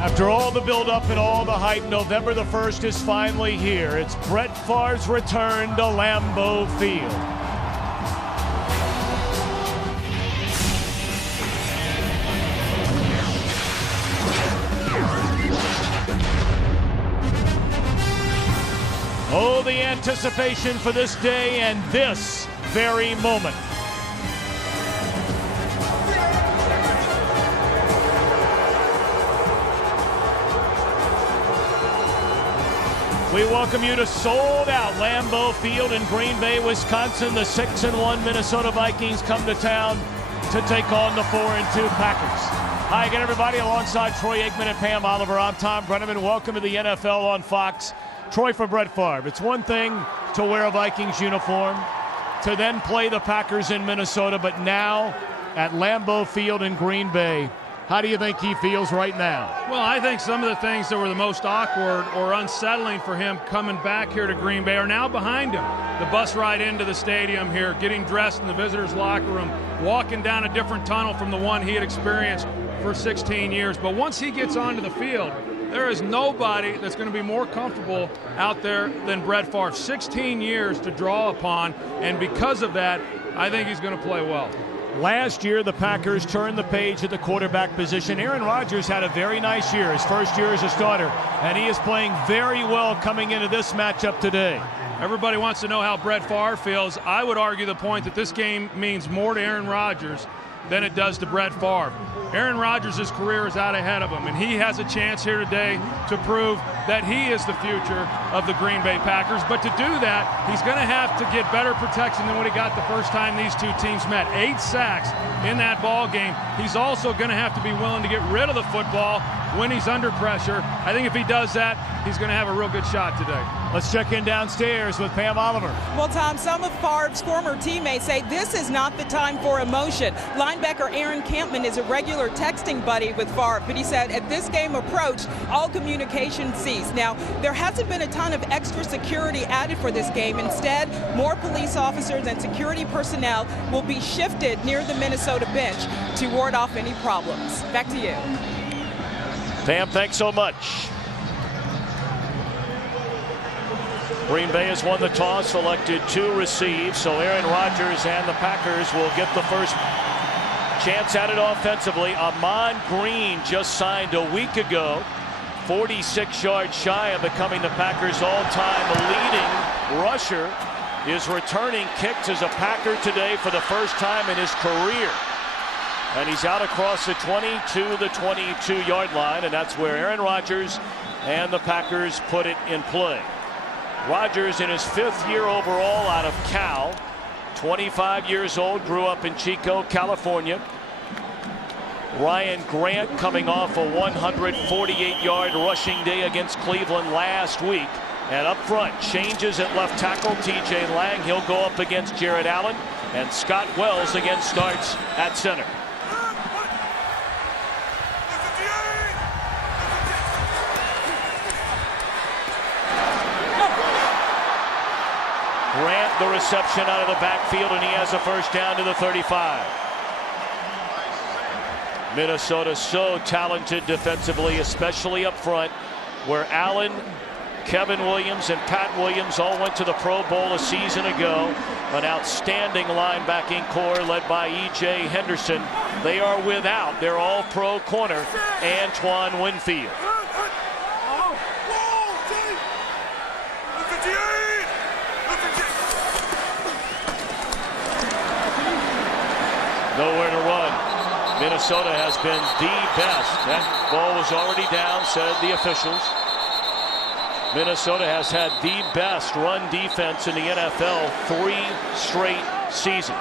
After all the build-up and all the hype, November the 1st is finally here. It's Brett Favre's return to Lambeau Field. Oh, the anticipation for this day and this very moment. We welcome you to sold-out Lambeau Field in Green Bay, Wisconsin. The 6-1 Minnesota Vikings come to town to take on the 4-2 Packers. Hi again, everybody. Alongside Troy Aikman and Pam Oliver, I'm Tom Brenneman. Welcome to the NFL on Fox. Troy, for Brett Favre, it's one thing to wear a Vikings uniform, to then play the Packers in Minnesota, but now at Lambeau Field in Green Bay, how do you think he feels right now? Well, I think some of the things that were the most awkward or unsettling for him coming back here to Green Bay are now behind him. The bus ride into the stadium here, getting dressed in the visitors' locker room, walking down a different tunnel from the one he had experienced for 16 years. But once he gets onto the field, there is nobody that's going to be more comfortable out there than Brett Favre. 16 years to draw upon, and because of that, I think he's going to play well. Last year, the Packers turned the page at the quarterback position. Aaron Rodgers had a very nice year, his first year as a starter, and he is playing very well coming into this matchup today. Everybody wants to know how Brett Favre feels. I would argue the point that this game means more to Aaron Rodgers than it does to Brett Favre. Aaron Rodgers' career is out ahead of him, and he has a chance here today to prove that he is the future of the Green Bay Packers. But to do that, he's going to have to get better protection than what he got the first time these two teams met. 8 sacks in that ball game. He's also going to have to be willing to get rid of the football when he's under pressure. I think if he does that, he's going to have a real good shot today. Let's check in downstairs with Pam Oliver. Well, Tom, some of Favre's former teammates say this is not the time for emotion. Linebacker Aaron Campman is a regular texting buddy with Favre, but he said at this game approach, all communication ceased. Now, there hasn't been a ton of extra security added for this game. Instead, more police officers and security personnel will be shifted near the Minnesota bench to ward off any problems. Back to you. Pam, thanks so much. Green Bay has won the toss, selected to receive, so Aaron Rodgers and the Packers will get the first chance at it offensively. Ahman Green just signed a week ago, 46 yards shy of becoming the Packers' all-time leading rusher, is returning kicks as a Packer today for the first time in his career. And he's out across the 20 to the 22-yard line, and that's where Aaron Rodgers and the Packers put it in play. Rodgers in his 5th year overall out of Cal, 25 years old, grew up in Chico, California. Ryan Grant coming off a 148-yard rushing day against Cleveland last week. And up front, changes at left tackle, TJ Lang. He'll go up against Jared Allen. And Scott Wells again starts at center. Grant, the reception out of the backfield, and he has a first down to the 35. Minnesota so talented defensively, especially up front, where Allen, Kevin Williams, and Pat Williams all went to the Pro Bowl a season ago. An outstanding linebacking core led by E.J. Henderson. They are without their all-pro corner, Antoine Winfield. Nowhere to run. Minnesota has been the best. That ball was already down, said the officials. Minnesota has had the best run defense in the NFL 3 straight seasons.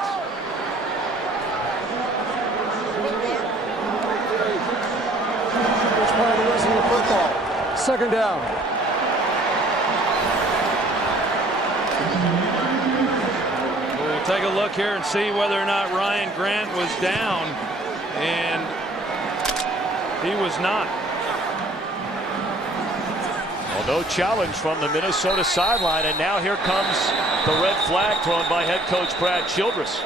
Which part of the rest of the football? 2nd down. Take a look here and see whether or not Ryan Grant was down, and he was not. Well, no challenge from the Minnesota sideline, and now here comes the red flag thrown by head coach Brad Childress.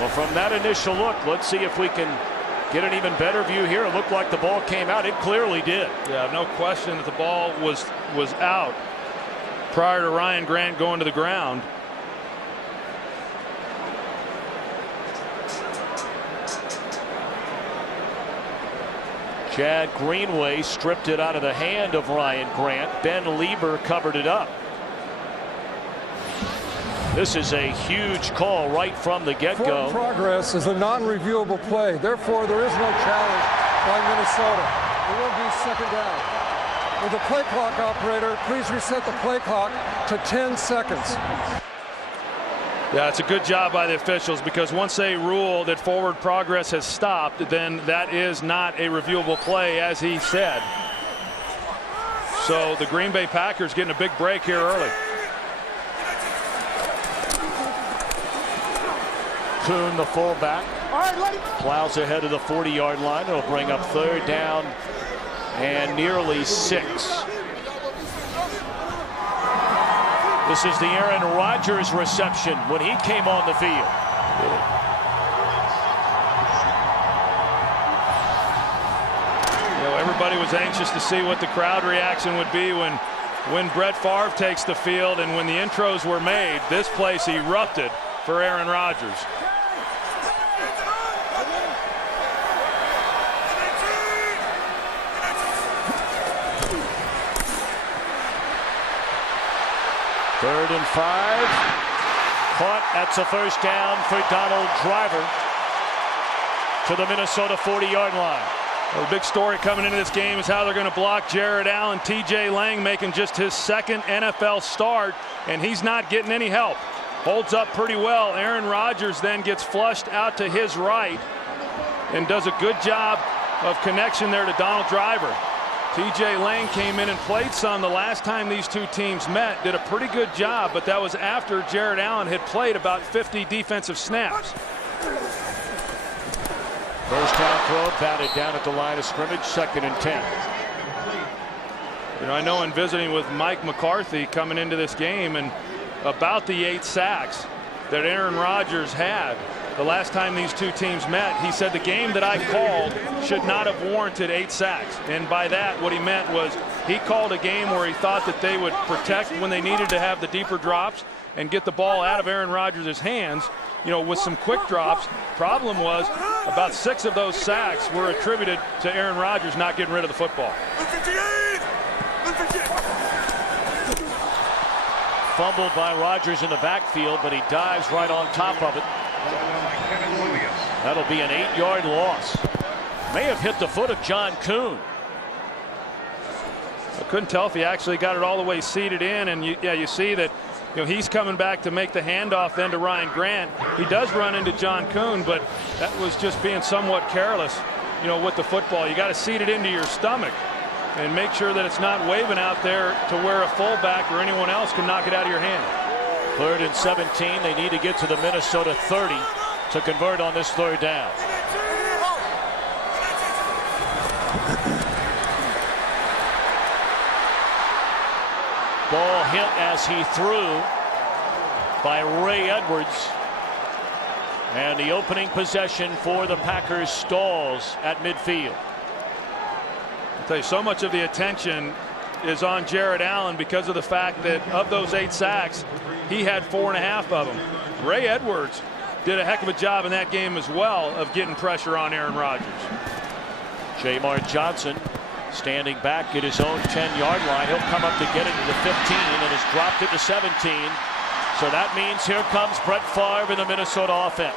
Well, from that initial look, let's see if we can get an even better view here. It looked like the ball came out. It clearly did. Yeah, no question that the ball was out prior to Ryan Grant going to the ground. Chad Greenway stripped it out of the hand of Ryan Grant. Ben Lieber covered it up. This is a huge call right from the get-go. Progress is a non-reviewable play. Therefore, there is no challenge by Minnesota. It will be second down. With the play clock operator, please reset the play clock to 10 seconds. Yeah, it's a good job by the officials, because once they rule that forward progress has stopped, then that is not a reviewable play, as he said. So the Green Bay Packers getting a big break here early. Kuhn, the fullback, plows ahead of the 40-yard line. It'll bring up third down and nearly 6. This is the Aaron Rodgers reception when he came on the field. Everybody was anxious to see what the crowd reaction would be when Brett Favre takes the field, and when the intros were made, this place erupted for Aaron Rodgers. Third and 5. Caught. That's a first down for Donald Driver to the Minnesota 40-yard line. Well, the big story coming into this game is how they're going to block Jared Allen. TJ Lang making just his second NFL start, and he's not getting any help. Holds up pretty well. Aaron Rodgers then gets flushed out to his right and does a good job of connection there to Donald Driver. TJ Lang came in and played some the last time these two teams met. Did a pretty good job, but that was after Jared Allen had played about 50 defensive snaps. First down throw, batted down at the line of scrimmage, 2nd and 10. I know in visiting with Mike McCarthy coming into this game, and about the 8 sacks that Aaron Rodgers had the last time these two teams met, he said the game that I called should not have warranted 8 sacks. And by that, what he meant was he called a game where he thought that they would protect when they needed to have the deeper drops and get the ball out of Aaron Rodgers' hands, with some quick drops. Problem was about 6 of those sacks were attributed to Aaron Rodgers not getting rid of the football. Fumbled by Rodgers in the backfield, but he dives right on top of it. That'll be an 8-yard loss. May have hit the foot of John Kuhn. I couldn't tell if he actually got it all the way seated in, and you see that he's coming back to make the handoff then to Ryan Grant. He does run into John Kuhn, but that was just being somewhat careless, with the football. You got to seat it into your stomach and make sure that it's not waving out there to where a fullback or anyone else can knock it out of your hand. 3rd and 17. They need to get to the Minnesota 30 to convert on this 3rd down. Ball hit as he threw by Ray Edwards. And the opening possession for the Packers stalls at midfield. I'll tell you, so much of the attention is on Jared Allen because of the fact that of those 8 sacks, he had 4.5 of them. Ray Edwards did a heck of a job in that game as well of getting pressure on Aaron Rodgers. Jamar Johnson standing back at his own 10-yard line. He'll come up to get it to the 15 and has dropped it to 17. So that means here comes Brett Favre in the Minnesota offense.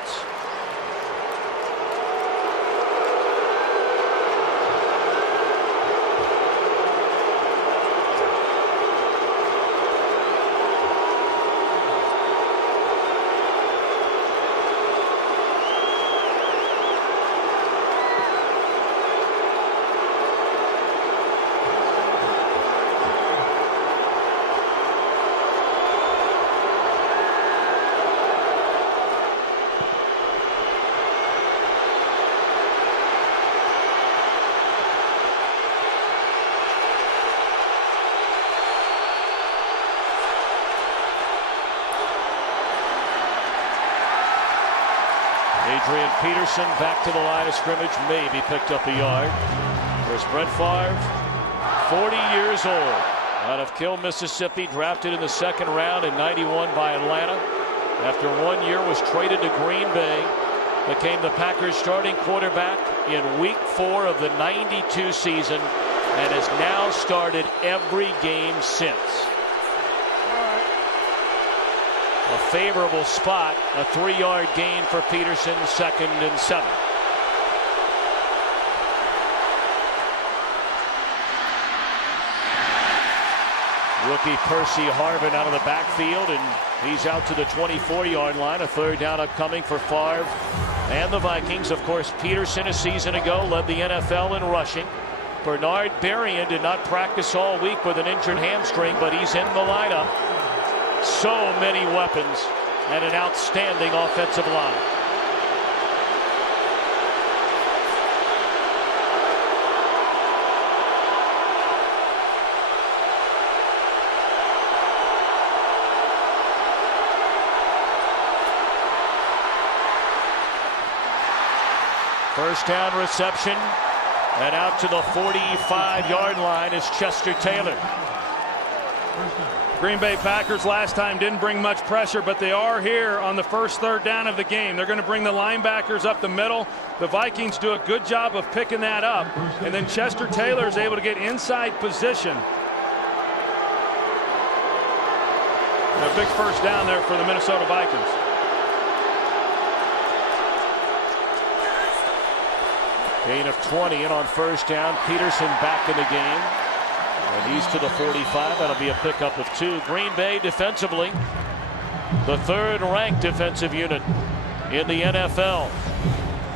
Peterson back to the line of scrimmage, maybe picked up a yard. There's Brett Favre, 40 years old, out of Kill, Mississippi, drafted in the second round in '91 by Atlanta. After 1 year was traded to Green Bay, became the Packers starting quarterback in week 4 of the '92 season, and has now started every game since. A favorable spot, a 3-yard gain for Peterson, 2nd and 7. Rookie Percy Harvin out of the backfield, and he's out to the 24-yard line. A 3rd down upcoming for Favre and the Vikings. Of course, Peterson a season ago led the NFL in rushing. Bernard Berrien did not practice all week with an injured hamstring, but he's in the lineup. So many weapons and an outstanding offensive line. First down reception, and out to the 45-yard line is Chester Taylor. Green Bay Packers last time didn't bring much pressure, but they are here on the first 3rd down of the game. They're going to bring the linebackers up the middle. The Vikings do a good job of picking that up, and then Chester Taylor is able to get inside position. A big first down there for the Minnesota Vikings. Gain of 20, and on first down, Peterson back in the game. And he's to the 45. That'll be a pickup of 2. Green Bay defensively, the 3rd-ranked defensive unit in the NFL.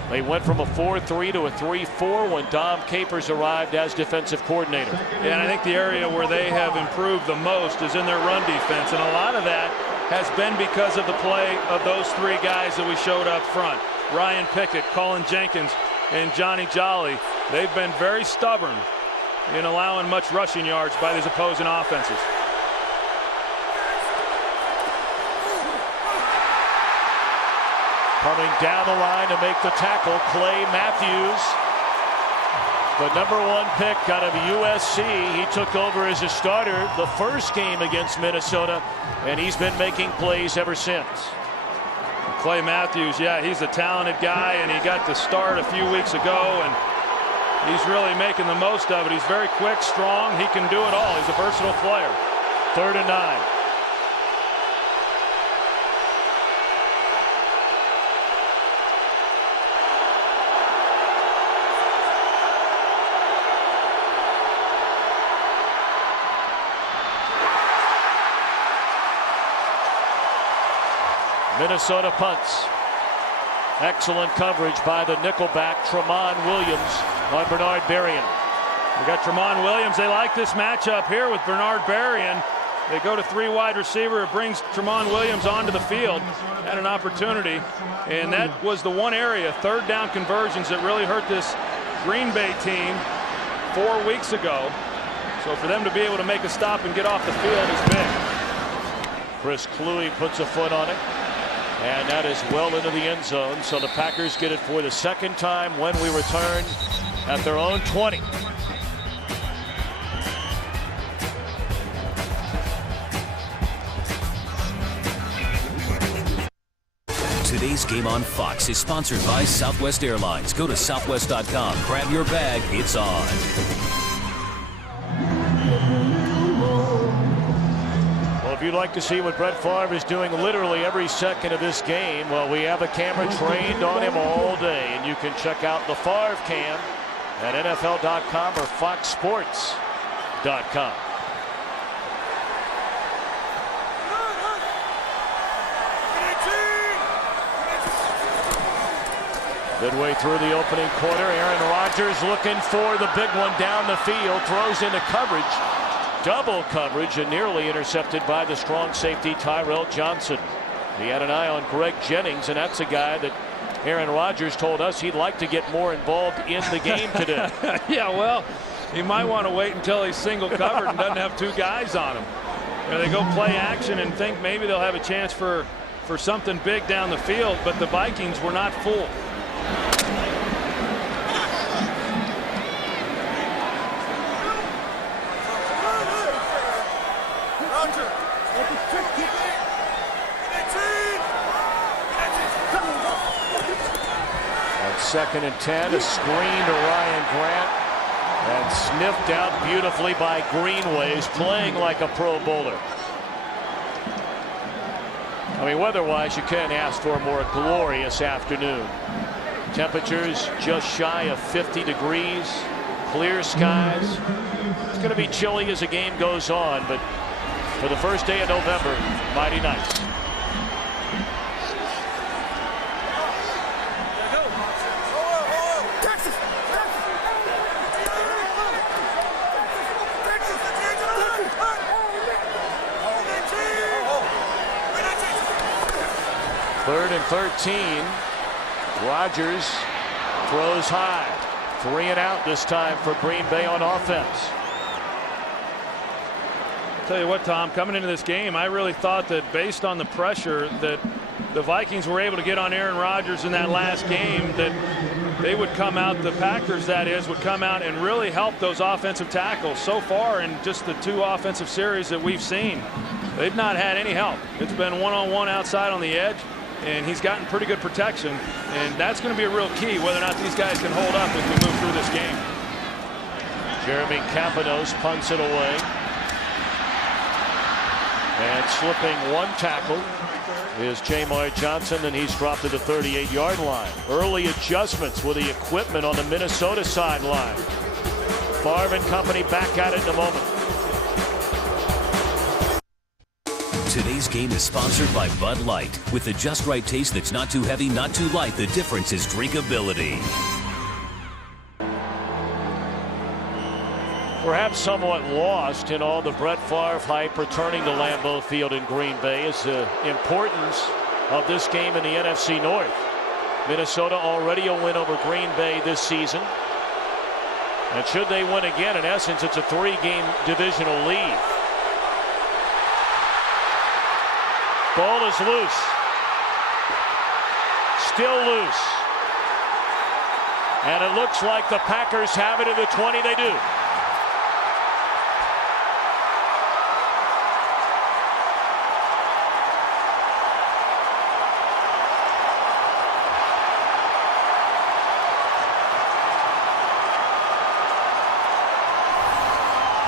They went from a 4-3 to a 3-4 when Dom Capers arrived as defensive coordinator. Yeah, and I think the area where they have improved the most is in their run defense, and a lot of that has been because of the play of those 3 guys that we showed up front. Ryan Pickett, Colin Jenkins, and Johnny Jolly. They've been very stubborn in allowing much rushing yards by these opposing offenses. Coming down the line to make the tackle, Clay Matthews, the #1 pick out of USC. He took over as a starter the first game against Minnesota, and he's been making plays ever since. Clay Matthews, yeah, he's a talented guy, and he got the start a few weeks ago, and he's really making the most of it. He's very quick, strong. He can do it all. He's a versatile player. 3rd and 9. Minnesota punts. Excellent coverage by the nickelback Tramon Williams on Bernard Berrien. We got Tramon Williams. They like this matchup here with Bernard Berrien. They go to 3 wide receiver. It brings Tramon Williams onto the field. Had an opportunity, and that was the one area, 3rd down conversions, that really hurt this Green Bay team 4 weeks ago. So for them to be able to make a stop and get off the field is big. Chris Kluwe puts a foot on it, and that is well into the end zone. So the Packers get it for the 2nd time when we return at their own 20. Today's game on Fox is sponsored by Southwest Airlines. Go to southwest.com, grab your bag, it's on. Well, if you'd like to see what Brett Favre is doing literally every second of this game, well, we have a camera trained on him all day, and you can check out the Favre cam at NFL.com or FoxSports.com. Midway through the opening quarter, Aaron Rodgers looking for the big one down the field, throws into coverage, double coverage, and nearly intercepted by the strong safety Tyrell Johnson. He had an eye on Greg Jennings, and that's a guy that Aaron Rodgers told us he'd like to get more involved in the game today. Yeah, well, he might want to wait until he's single covered and doesn't have 2 guys on him. You know, they go play action and think maybe they'll have a chance for something big down the field, but the Vikings were not fooled. 2nd and 10. A screen to Ryan Grant. And sniffed out beautifully by Greenways, playing like a Pro Bowler. I mean, weather-wise, you can't ask for a more glorious afternoon. Temperatures just shy of 50 degrees. Clear skies. It's going to be chilly as the game goes on, but for the first day of November, mighty nice. Third and 13. Rodgers throws high. 3 and out this time for Green Bay on offense. Tell you what, Tom, coming into this game, I really thought that based on the pressure that the Vikings were able to get on Aaron Rodgers in that last game, that they would come out, the Packers that is, would come out and really help those offensive tackles. So far in just the 2 offensive series that we've seen, they've not had any help. It's been one-on-one outside on the edge, and he's gotten pretty good protection, and that's going to be a real key whether or not these guys can hold up as we move through this game. Jeremy Campanos punts it away. And slipping 1 tackle is Jamar Johnson, and he's dropped to the 38-yard line. Early adjustments with the equipment on the Minnesota sideline. Favre and company back at it in a moment. Today's game is sponsored by Bud Light. With the just right taste that's not too heavy, not too light, the difference is drinkability. Perhaps somewhat lost in all the Brett Favre hype returning to Lambeau Field in Green Bay is the importance of this game in the NFC North. Minnesota already a win over Green Bay this season. And should they win again, in essence, it's a 3-game divisional lead. Ball is loose. Still loose. And it looks like the Packers have it at the 20. They do.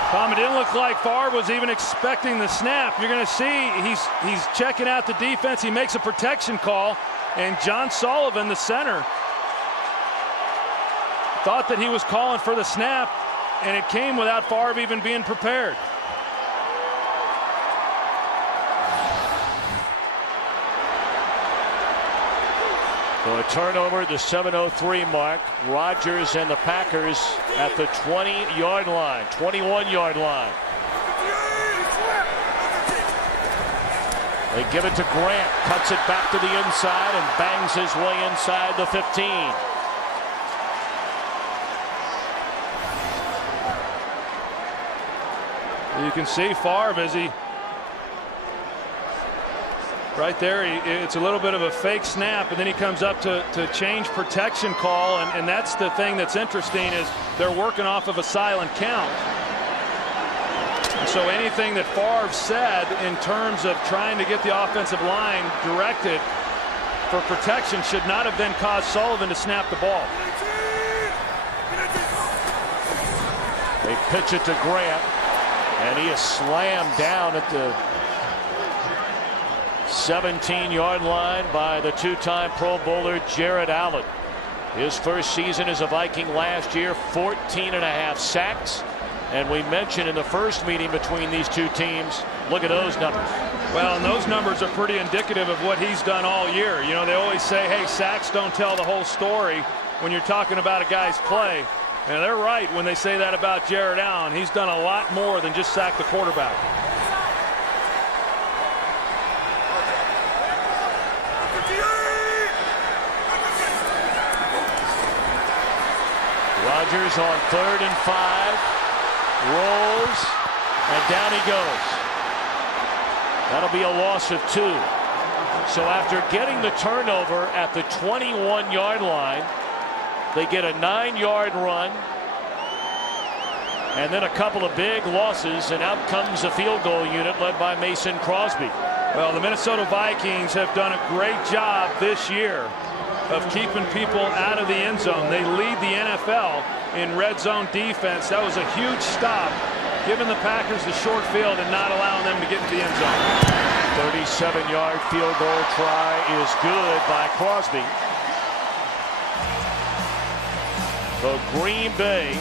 Tom, it didn't look like Favre was even expecting the snap. You're going to see he's checking out the defense. He makes a protection call, and John Sullivan, the center, thought that he was calling for the snap, and it came without Favre even being prepared. So a turnover at the 7:03 mark. Rodgers and the Packers at the 20-yard line, 21-yard line. They give it to Grant, cuts it back to the inside and bangs his way inside the 15. You can see Favre as he right there, it's a little bit of a fake snap, and then he comes up to change protection call, and that's the thing that's interesting is they're working off of a silent count. So anything that Favre said in terms of trying to get the offensive line directed for protection should not have then caused Sullivan to snap the ball. They pitch it to Grant, and he is slammed down at the 17-yard line by the 2-time Pro Bowler Jared Allen. His first season as a Viking last year, 14.5 sacks. And we mentioned in the first meeting between these two teams, look at those numbers. Well, and those numbers are pretty indicative of what he's done all year. You know, they always say, hey, sacks don't tell the whole story when you're talking about a guy's play. And they're right when they say that about Jared Allen. He's done a lot more than just sack the quarterback. Rodgers on 3rd and 5, rolls, and down he goes. That'll be a loss of 2. So after getting the turnover at the 21-yard line, they get a 9-yard run, and then a couple of big losses, and out comes a field goal unit led by Mason Crosby. Well, the Minnesota Vikings have done a great job this year of keeping people out of the end zone. They lead the NFL in red zone defense. That was a huge stop, giving the Packers the short field and not allowing them to get to the end zone. 37-yard field goal try is good by Crosby. So Green Bay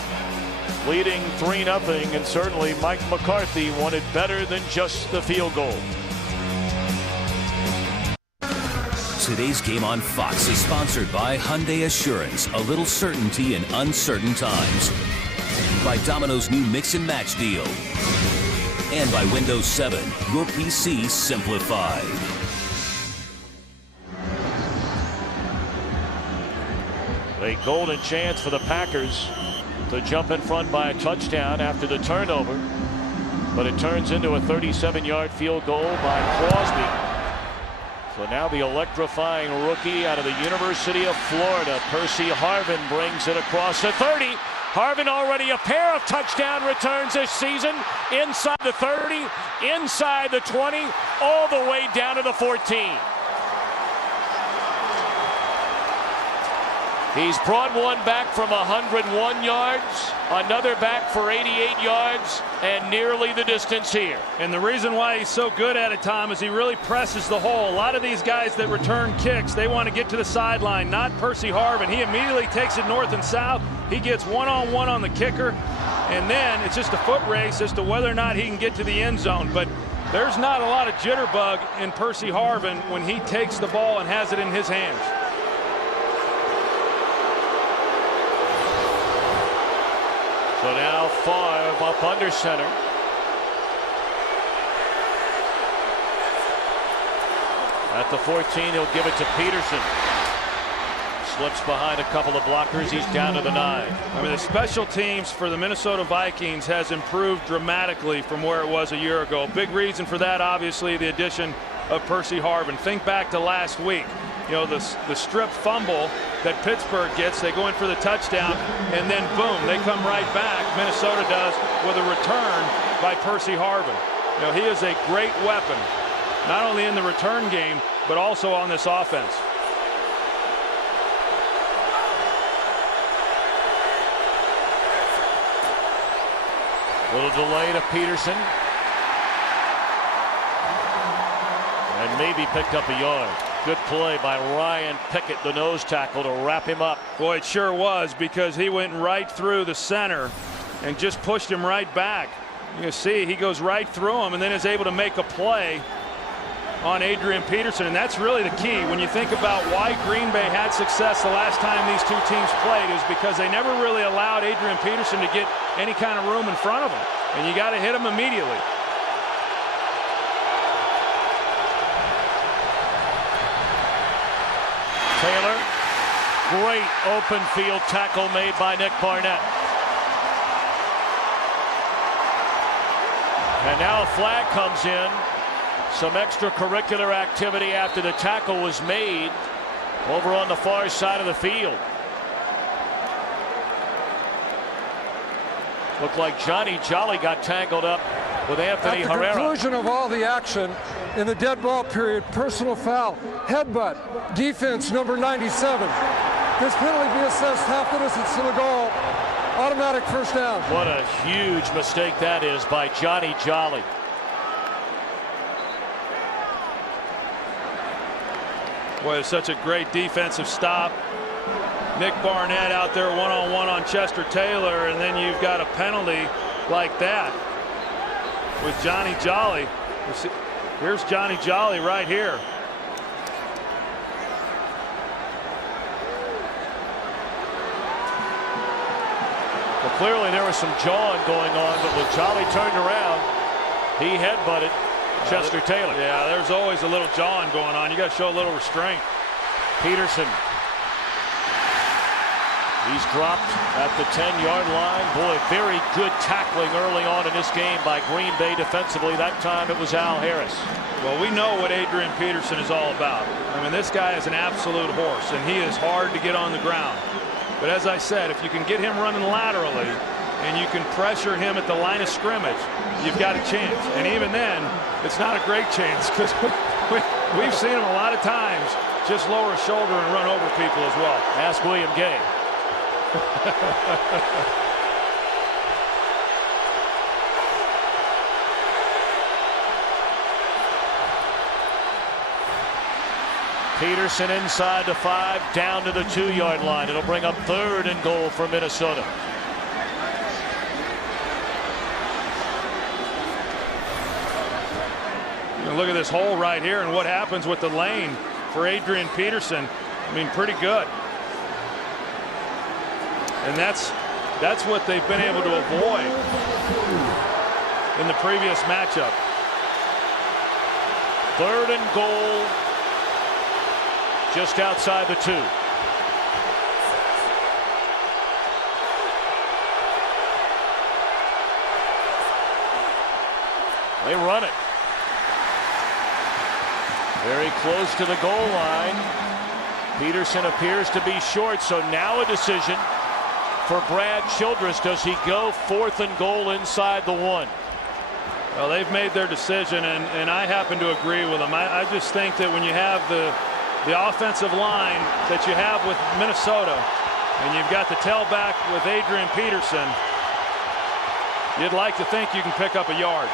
leading 3-0, and certainly Mike McCarthy wanted better than just the field goal. Today's game on Fox is sponsored by Hyundai Assurance, a little certainty in uncertain times. By Domino's new Mix and Match deal. And by Windows 7, your PC simplified. A golden chance for the Packers to jump in front by a touchdown after the turnover, but it turns into a 37-yard field goal by Crosby. So now the electrifying rookie out of the University of Florida, Percy Harvin, brings it across the 30. Harvin already a pair of touchdown returns this season, inside the 30, inside the 20, all the way down to the 14. He's brought one back from 101 yards, another back for 88 yards, and nearly the distance here. And the reason why he's so good at it, Tom, is he really presses the hole. A lot of these guys that return kicks, they want to get to the sideline, not Percy Harvin. He immediately takes it north and south. He gets one-on-one on the kicker, and then it's just a foot race as to whether or not he can get to the end zone. But there's not a lot of jitterbug in Percy Harvin when he takes the ball and has it in his hands. So now Favre up under center. At the 14, he'll give it to Peterson. Slips behind a couple of blockers. He's down to the 9. I mean, the special teams for the Minnesota Vikings has improved dramatically from where it was a year ago. Big reason for that, obviously, the addition of Percy Harvin. Think back to last week. You know, the strip fumble that Pittsburgh gets, they go in for the touchdown, and then boom, they come right back. Minnesota does with a return by Percy Harvin. You know, he is a great weapon, not only in the return game, but also on this offense. Little delay to Peterson. And maybe picked up a yard. Good play by Ryan Pickett, the nose tackle, to wrap him up. Boy, it sure was, because he went right through the center and just pushed him right back. You can see he goes right through him and then is able to make a play on Adrian Peterson. And that's really the key when you think about why Green Bay had success the last time these two teams played, is because they never really allowed Adrian Peterson to get any kind of room in front of him. And you got to hit him immediately. Taylor, great open field tackle made by Nick Barnett. And now a flag comes in. Some extracurricular activity after the tackle was made over on the far side of the field. Looked like Johnny Jolly got tangled up with Anthony Herrera. At the conclusion of all the action in the dead ball period, personal foul, headbutt, defense number 97. This penalty be assessed half the distance to the goal. Automatic first down. What a huge mistake that is by Johnny Jolly. Boy, it's such a great defensive stop. Nick Barnett out there one-on-one on Chester Taylor, and then you've got a penalty like that with Johnny Jolly. Here's Johnny Jolly right here. Well, clearly there was some jawing going on, but when Jolly turned around, he headbutted Chester Taylor. Yeah, there's always a little jawing going on. You got to show a little restraint. Peterson. He's dropped at the 10-yard line. Boy, very good tackling early on in this game by Green Bay defensively. That time it was Al Harris. Well, we know what Adrian Peterson is all about. I mean, this guy is an absolute horse, and he is hard to get on the ground. But as I said, if you can get him running laterally and you can pressure him at the line of scrimmage, you've got a chance. And even then, it's not a great chance, because we've seen him a lot of times just lower his shoulder and run over people as well. Ask William Gay. Peterson inside the 5, down to the 2-yard line. It'll bring up 3rd and goal for Minnesota. Look at this hole right here and what happens with the lane for Adrian Peterson. I mean, pretty good. And that's what they've been able to avoid in the previous matchup. 3rd and goal, just outside the 2. They run it. Very close to the goal line. Peterson appears to be short, so now a decision for Brad Childress. Does he go 4th and goal inside the 1? Well, they've made their decision, and I happen to agree with them. I just think that when you have the offensive line that you have with Minnesota, and you've got the tailback with Adrian Peterson, you'd like to think you can pick up a yard.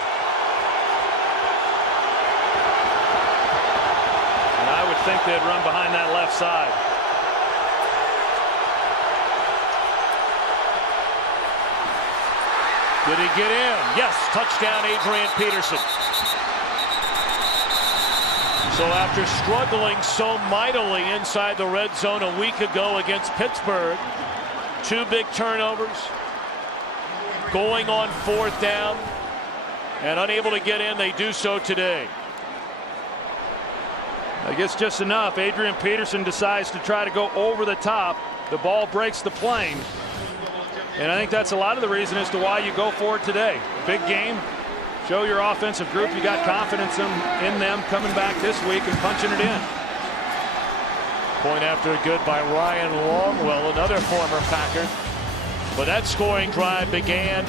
And I would think they'd run behind that left side. Did he get in? Yes, touchdown Adrian Peterson. So after struggling so mightily inside the red zone a week ago against Pittsburgh, 2 big turnovers, going on 4th down, and unable to get in, they do so today. I guess just enough. Adrian Peterson decides to try to go over the top. The ball breaks the plane. And I think that's a lot of the reason as to why you go for it today. Big game. Show your offensive group you got confidence in them coming back this week and punching it in. Point after good by Ryan Longwell, another former Packer. But that scoring drive began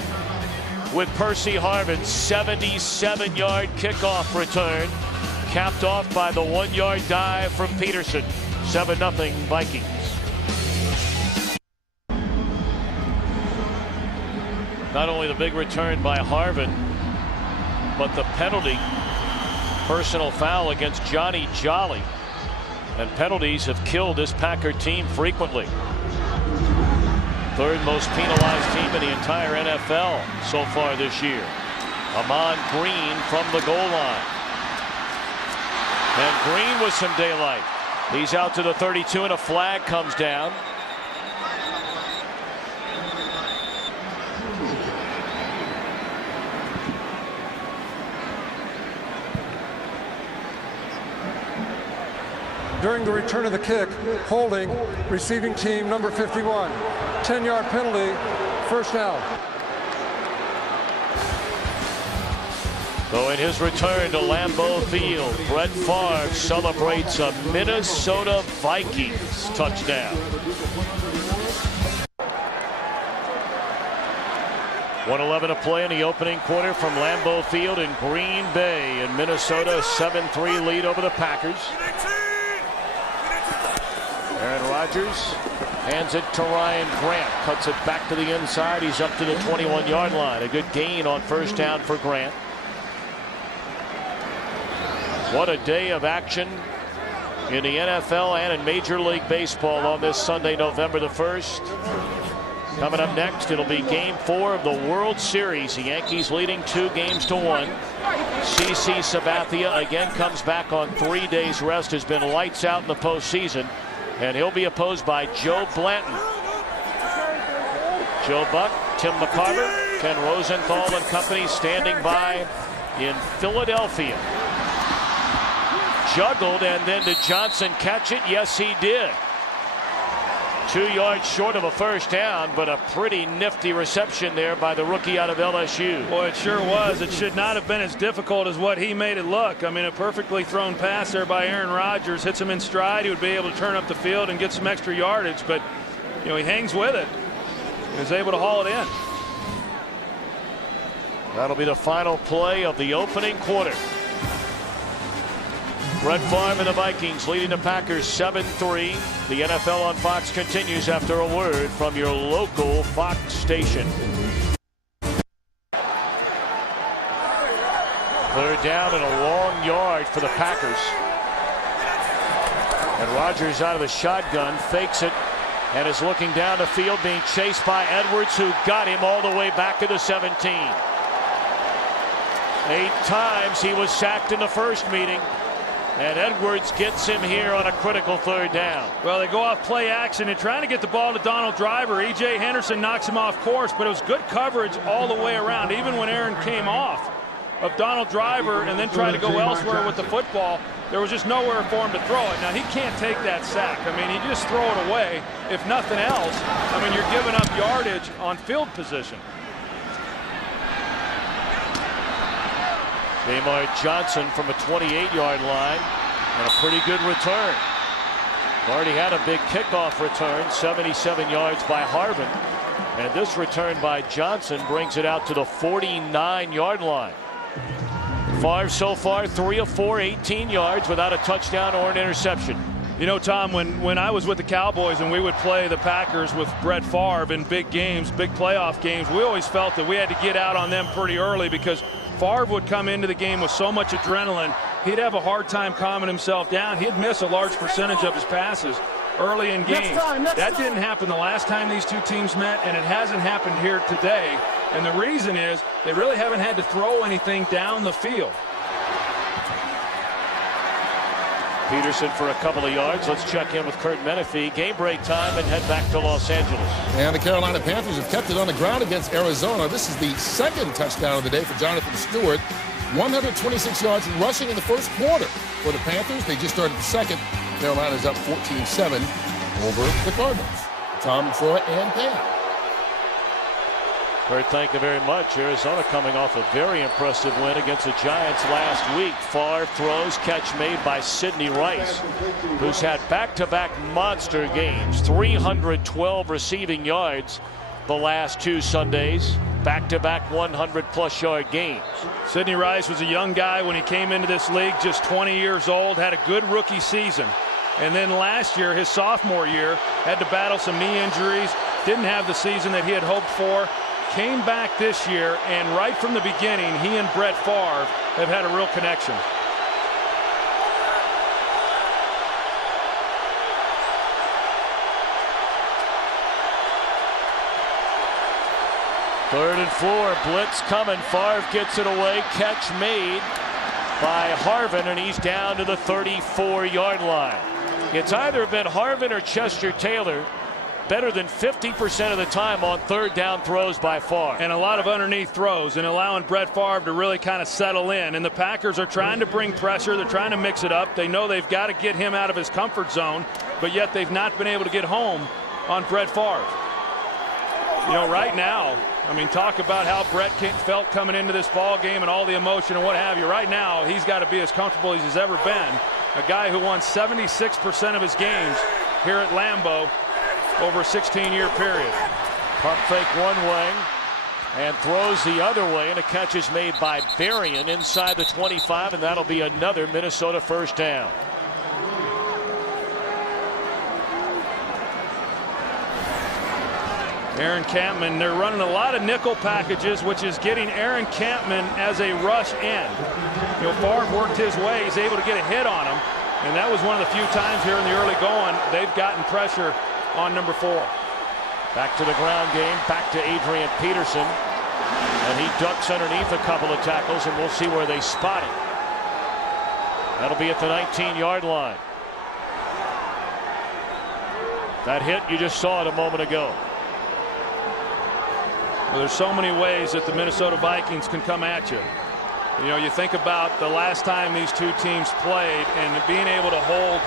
with Percy Harvin's 77-yard kickoff return, capped off by the 1-yard dive from Peterson. 7-0 Vikings. Not only the big return by Harvin, but the penalty, personal foul against Johnny Jolly. And penalties have killed this Packer team frequently. 3rd most penalized team in the entire NFL so far this year. Amon Green from the goal line. And Green with some daylight. He's out to the 32 and a flag comes down. During the return of the kick, holding receiving team number 51. 10-yard penalty, 1st down. So in his return to Lambeau Field, Brett Favre celebrates a Minnesota Vikings touchdown. 1:11 to play in the opening quarter from Lambeau Field in Green Bay, and Minnesota 7-3 lead over the Packers. Aaron Rodgers hands it to Ryan Grant, cuts it back to the inside. He's up to the 21-yard line. A good gain on 1st down for Grant. What a day of action in the NFL and in Major League Baseball on this Sunday, November the 1st. Coming up next, it'll be Game 4 of the World Series. The Yankees leading 2-1. CC Sabathia again comes back on 3 days rest. Has been lights out in the postseason. And he'll be opposed by Joe Blanton. Joe Buck, Tim McCarver, Ken Rosenthal and company standing by in Philadelphia. Juggled, and then did Johnson catch it? Yes, he did. 2 yards short of a 1st down, but a pretty nifty reception there by the rookie out of LSU. Boy, it sure was. It should not have been as difficult as what he made it look. I mean, a perfectly thrown pass there by Aaron Rodgers. Hits him in stride. He would be able to turn up the field and get some extra yardage, but, you know, he hangs with it and is able to haul it in. That'll be the final play of the opening quarter. Brett Favre and the Vikings leading the Packers 7-3. The NFL on Fox continues after a word from your local Fox station. Third down and a long yard for the Packers. And Rodgers out of the shotgun, fakes it, and is looking down the field, being chased by Edwards, who got him all the way back to the 17. 8 times he was sacked in the first meeting, and Edwards gets him here on a critical third down. Well, they go off play action and trying to get the ball to Donald Driver. E.J. Henderson knocks him off course, but it was good coverage all the way around. Even when Aaron came off of Donald Driver and then tried to go elsewhere with the football, there was just nowhere for him to throw it. Now, he can't take that sack. I mean, you just throw it away. If nothing else, I mean, you're giving up yardage on field position. Jamar Johnson from a 28-yard line, and a pretty good return. Already had a big kickoff return, 77 yards by Harvin. And this return by Johnson brings it out to the 49-yard line. Favre so far 3 of 4, 18 yards without a touchdown or an interception. You know, Tom, when I was with the Cowboys and we would play the Packers with Brett Favre in big games, big playoff games, we always felt that we had to get out on them pretty early because Favre would come into the game with so much adrenaline, he'd have a hard time calming himself down. He'd miss a large percentage of his passes early in games. That didn't happen the last time these two teams met, and it hasn't happened here today. And the reason is they really haven't had to throw anything down the field. Peterson for a couple of yards. Let's check in with Kurt Menefee. Game break time and head back to Los Angeles. And the Carolina Panthers have kept it on the ground against Arizona. This is the second touchdown of the day for Jonathan Stewart. 126 yards rushing in the first quarter for the Panthers. They just started the second. Carolina's up 14-7 over the Cardinals. Tom, Troy, and Pam. Kurt, thank you very much. Arizona coming off a very impressive win against the Giants last week. Favre throws, catch made by Sidney Rice, who's had back-to-back monster games. 312 receiving yards the last 2 Sundays. Back-to-back 100-plus yard games. Sidney Rice was a young guy when he came into this league, just 20 years old, had a good rookie season. And then last year, his sophomore year, had to battle some knee injuries, didn't have the season that he had hoped for. Came back this year, and right from the beginning, he and Brett Favre have had a real connection. Third and 4, blitz coming. Favre gets it away. Catch made by Harvin, and he's down to the 34-yard line. It's either been Harvin or Chester Taylor better than 50% of the time on third down throws by Favre. And a lot of underneath throws and allowing Brett Favre to really kind of settle in. And the Packers are trying to bring pressure. They're trying to mix it up. They know they've got to get him out of his comfort zone, but yet they've not been able to get home on Brett Favre. You know, right now, I mean, talk about how Brett felt coming into this ball game and all the emotion and what have you. Right now, he's got to be as comfortable as he's ever been. A guy who won 76% of his games here at Lambeau over a 16-year period. Pump fake one way and throws the other way, and a catch is made by Berrien inside the 25, and that'll be another Minnesota first down. Aaron Campman, they're running a lot of nickel packages, which is getting Aaron Campman as a rush end. You know, Favre worked his way. He's able to get a hit on him, and that was one of the few times here in the early going they've gotten pressure on number 4. Back to the ground game, back to Adrian Peterson, and he ducks underneath a couple of tackles, and we'll see where they spot it. That'll be at the 19-yard line. That hit you just saw it a moment ago. Well, there's so many ways that the Minnesota Vikings can come at you. You know, you think about the last time these two teams played and being able to hold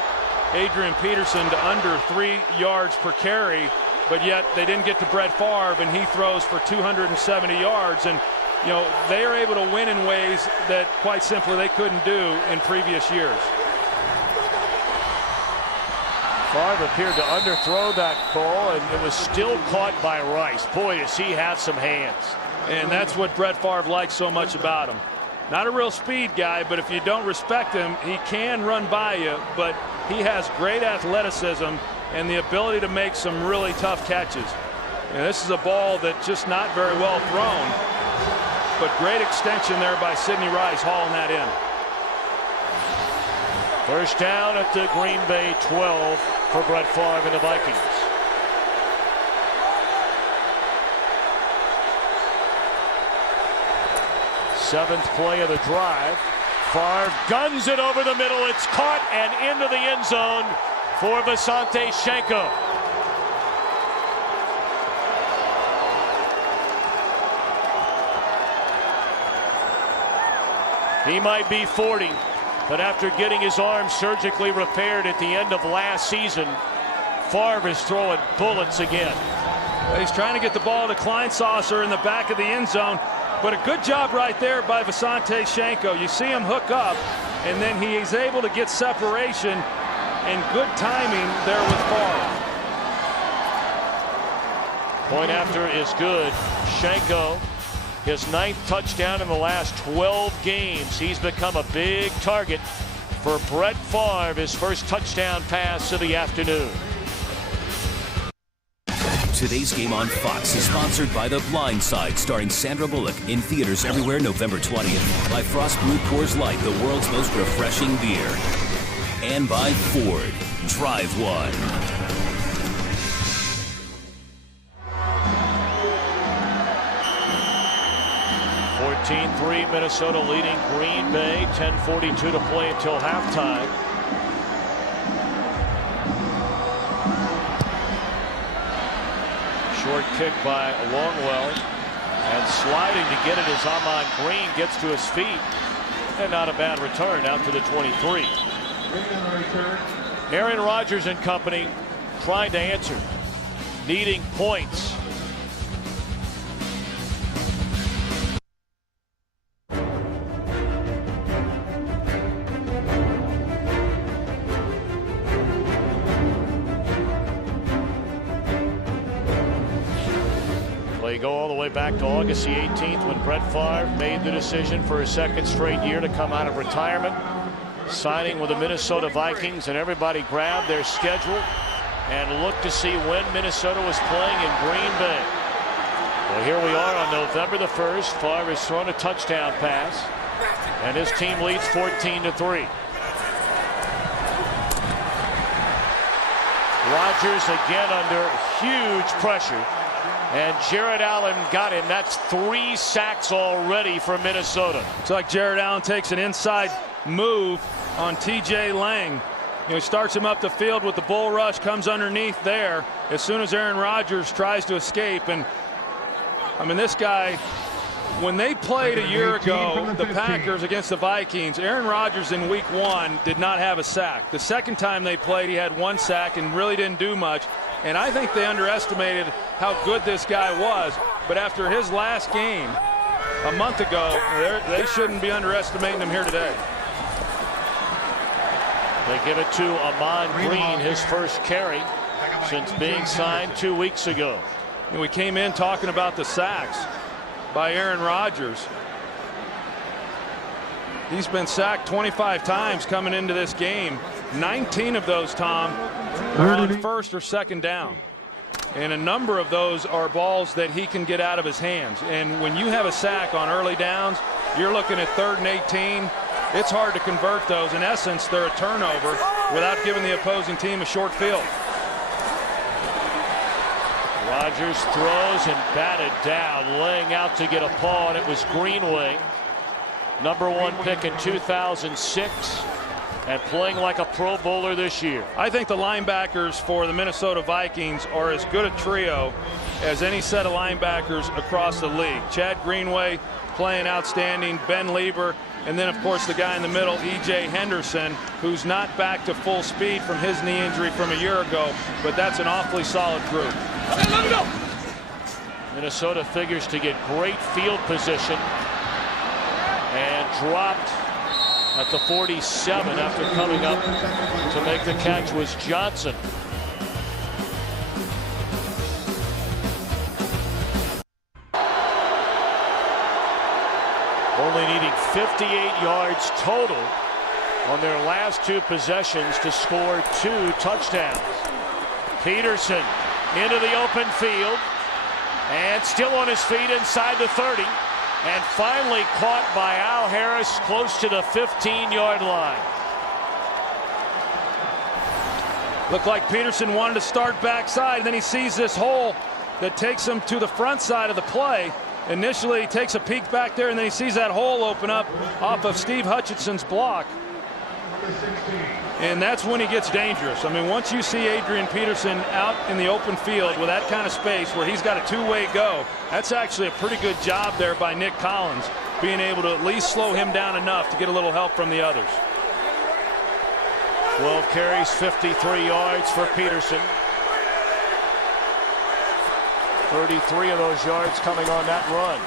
Adrian Peterson to under 3 yards per carry, but yet they didn't get to Brett Favre, and he throws for 270 yards. And, you know, they are able to win in ways that, quite simply, they couldn't do in previous years. Favre appeared to underthrow that ball, and it was still caught by Rice. Boy, does he have some hands. And that's what Brett Favre likes so much about him. Not a real speed guy, but if you don't respect him, he can run by you, but he has great athleticism and the ability to make some really tough catches. And this is a ball that's just not very well thrown, but great extension there by Sidney Rice hauling that in. First down at the Green Bay 12 for Brett Favre and the Vikings. Seventh play of the drive. Favre guns it over the middle. It's caught and into the end zone for Visanthe Shiancoe. He might be 40, but after getting his arm surgically repaired at the end of last season, Favre is throwing bullets again. He's trying to get the ball to Kleinsasser in the back of the end zone. But a good job right there by Visanthe Shiancoe. You see him hook up, and then he is able to get separation and good timing there with Favre. Point after is good. Shiancoe, his 9th touchdown in the last 12 games. He's become a big target for Brett Favre, his first touchdown pass of the afternoon. Today's Game on Fox is sponsored by The Blind Side, starring Sandra Bullock, in theaters everywhere November 20th. By Frost Brewed Coors Light, the world's most refreshing beer. And by Ford. Drive one. 14-3, Minnesota leading Green Bay. 10:42 to play until halftime. Short kick by Longwell, and sliding to get it as Ahman Green gets to his feet, and not a bad return out to the 23. Aaron Rodgers and company trying to answer, needing points. They go all the way back to August the 18th when Brett Favre made the decision for his 2nd straight year to come out of retirement, signing with the Minnesota Vikings, and everybody grabbed their schedule and looked to see when Minnesota was playing in Green Bay. Well, here we are on November the 1st. Favre has thrown a touchdown pass, and his team leads 14-3. Rodgers again under huge pressure. And Jared Allen got him. That's 3 sacks already for Minnesota. It's like Jared Allen takes an inside move on TJ Lang. You know, he starts him up the field with the bull rush, comes underneath there as soon as Aaron Rodgers tries to escape. And I mean, this guy, when they played a year ago, the Packers against the Vikings, Aaron Rodgers in week 1 did not have a sack. The second time they played, he had 1 sack and really didn't do much. And I think they underestimated how good this guy was. But after his last game a month ago, they shouldn't be underestimating him here today. They give it to Ahman Green, his first carry since being signed 2 weeks ago. And we came in talking about the sacks by Aaron Rodgers. He's been sacked 25 times coming into this game. 19 of those, Tom, are on 1st or 2nd down. And a number of those are balls that he can get out of his hands. And when you have a sack on early downs, you're looking at 3rd and 18. It's hard to convert those. In essence, they're a turnover without giving the opposing team a short field. Rodgers throws and batted down, laying out to get a paw, and it was Greenway. Number 1 pick in 2006. And playing like a Pro Bowler this year. I think the linebackers for the Minnesota Vikings are as good a trio as any set of linebackers across the league. Chad Greenway playing outstanding, Ben Lieber, and then of course the guy in the middle, E.J. Henderson, who's not back to full speed from his knee injury from a year ago, but that's an awfully solid group. Minnesota figures to get great field position and dropped at the 47 after coming up to make the catch was Johnson. only needing 58 yards total on their last 2 possessions to score 2 touchdowns. Peterson into the open field and still on his feet inside the 30, and finally caught by Al Harris close to the 15-yard line. Looked like Peterson wanted to start backside, and then he sees this hole that takes him to the front side of the play. Initially, he takes a peek back there, and then he sees that hole open up off of Steve Hutchinson's block. And that's when he gets dangerous. I mean, once you see Adrian Peterson out in the open field with that kind of space where he's got a 2-way go, that's actually a pretty good job there by Nick Collins, being able to at least slow him down enough to get a little help from the others. 12 carries, 53 yards for Peterson. 33 of those yards coming on that run.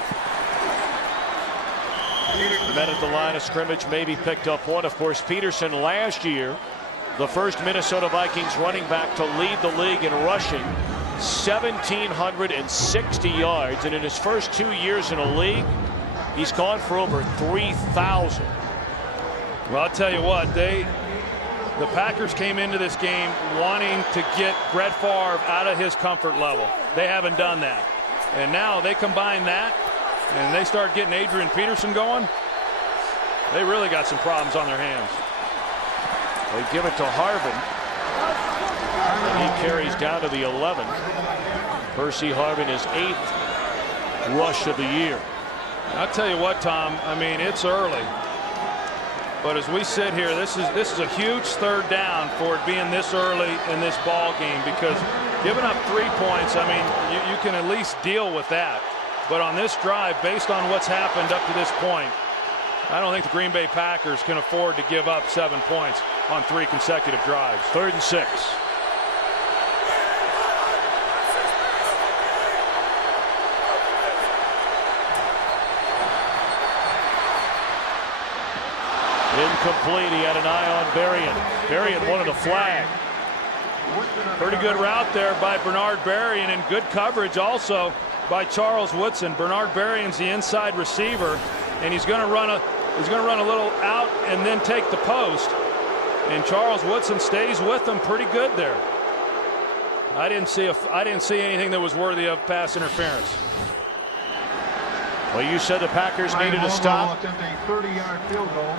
Men at the line of scrimmage maybe picked up 1. Of course, Peterson last year, the first Minnesota Vikings running back to lead the league in rushing, 1,760 yards. And in his first 2 years in a league, he's gone for over 3,000. Well, I'll tell you what, the Packers came into this game wanting to get Brett Favre out of his comfort level. They haven't done that. And now they combine that and they start getting Adrian Peterson going. They really got some problems on their hands. They give it to Harvin, and he carries down to the 11. Percy Harvin is 8th rush of the year. I'll tell you what, Tom, I mean, it's early. But as we sit here, this is a huge 3rd down for it being this early in this ball game, because giving up 3 points, I mean, you can at least deal with that. But on this drive, based on what's happened up to this point, I don't think the Green Bay Packers can afford to give up 7 points on 3 consecutive drives. 3rd and 6. Incomplete. He had an eye on Berrien. Berrien wanted a flag. Pretty good route there by Bernard Berrien, and good coverage also by Charles Woodson. Bernard Berrien's the inside receiver, and he's going to run a little out and then take the post. And Charles Woodson stays with him pretty good there. I didn't see anything that was worthy of pass interference. Well, you said the Packers needed a stop. Attempt a 30-yard field goal.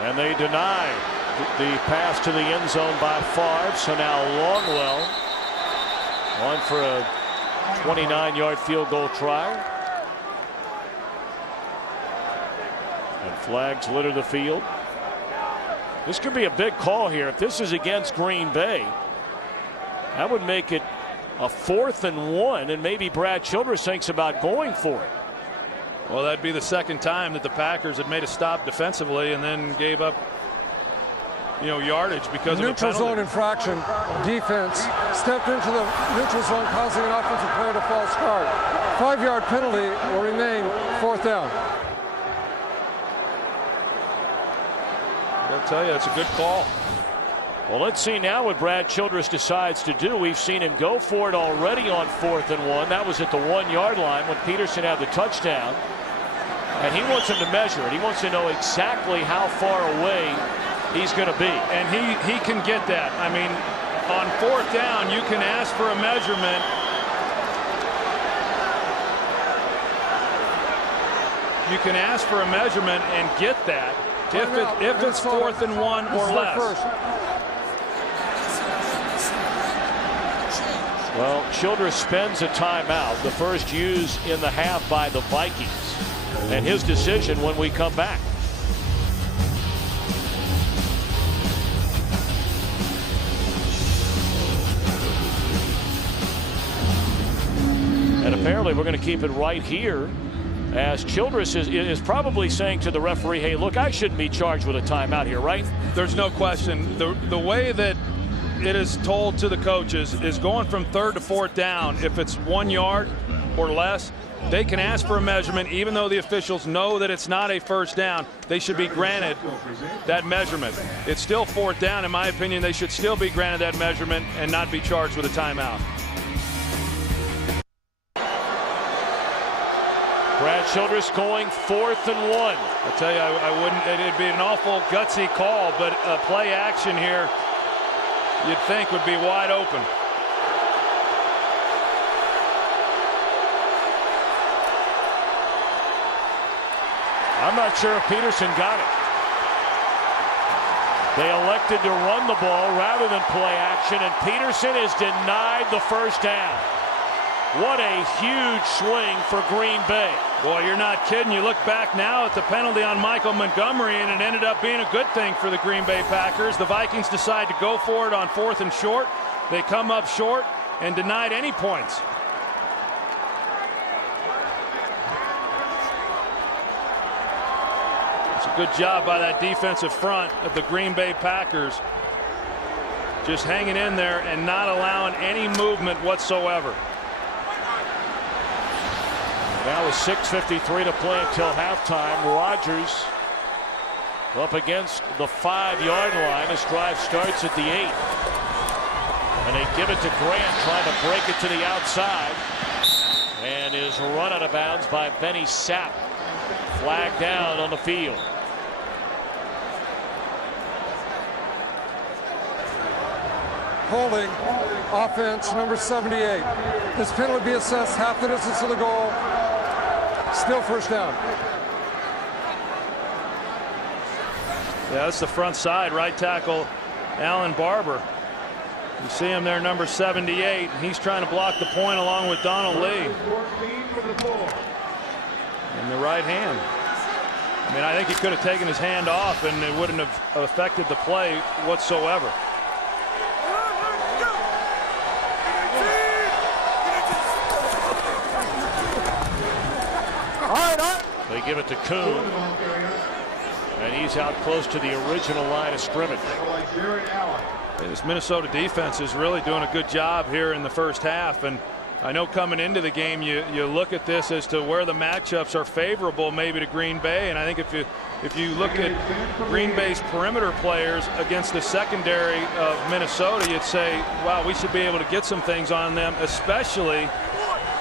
And they deny the pass to the end zone by Favre. So now Longwell on for a 29-yard field goal try. And flags litter the field. This could be a big call here. If this is against Green Bay, that would make it a 4th and 1, and maybe Brad Childress thinks about going for it. Well, that'd be the 2nd time that the Packers had made a stop defensively and then gave up, yardage because of a penalty. Neutral zone infraction. Defense stepped into the neutral zone, causing an offensive player to false start. 5-yard penalty will remain 4th down. I'll tell you, it's a good call. Well, let's see now what Brad Childress decides to do. We've seen him go for it already on 4th and 1. That was at the 1-yard line when Peterson had the touchdown. And he wants him to measure it. He wants to know exactly how far away he's going to be. And he can get that. I mean, on 4th down, you can ask for a measurement. You can ask for a measurement and get that if it's 4th and 1 or less. Well, Childress spends a timeout, the first used in the half by the Vikings. And his decision when we come back. And apparently we're going to keep it right here, as Childress is probably saying to the referee, hey, look, I shouldn't be charged with a timeout here, right? There's no question. The way that it is told to the coaches is going from 3rd to 4th down. If it's 1 yard or less, they can ask for a measurement. Even though the officials know that it's not a 1st down, they should be granted that measurement. It's still 4th down. In my opinion, they should still be granted that measurement and not be charged with a timeout. Brad Childress going 4th and 1. I tell you, I wouldn't. It'd be an awful gutsy call, but a play action here, you'd think would be wide open. I'm not sure if Peterson got it. They elected to run the ball rather than play action, and Peterson is denied the first down. What a huge swing for Green Bay. Boy, you're not kidding. You look back now at the penalty on Michael Montgomery, and it ended up being a good thing for the Green Bay Packers. The Vikings decide to go for it on 4th and short. They come up short and denied any points. It's a good job by that defensive front of the Green Bay Packers. Just hanging in there and not allowing any movement whatsoever. Now with 6:53 to play until halftime. Rodgers up against the 5-yard line. This drive starts at the 8. And they give it to Grant, trying to break it to the outside. And is run out of bounds by Benny Sapp. Flag down on the field. Holding, offense number 78. This penalty will be assessed half the distance of the goal. Still first down. Yeah, that's the front side, right tackle Alan Barber. You see him there, number 78. He's trying to block the point along with Donald Lee. In the right hand. I mean, I think he could have taken his hand off and it wouldn't have affected the play whatsoever. They give it to Kuhn, and he's out close to the original line of scrimmage. This Minnesota defense is really doing a good job here in the first half, and I know coming into the game you look at this as to where the matchups are favorable maybe to Green Bay, and I think if you look at Green Bay's perimeter players against the secondary of Minnesota, you'd say, wow, we should be able to get some things on them, especially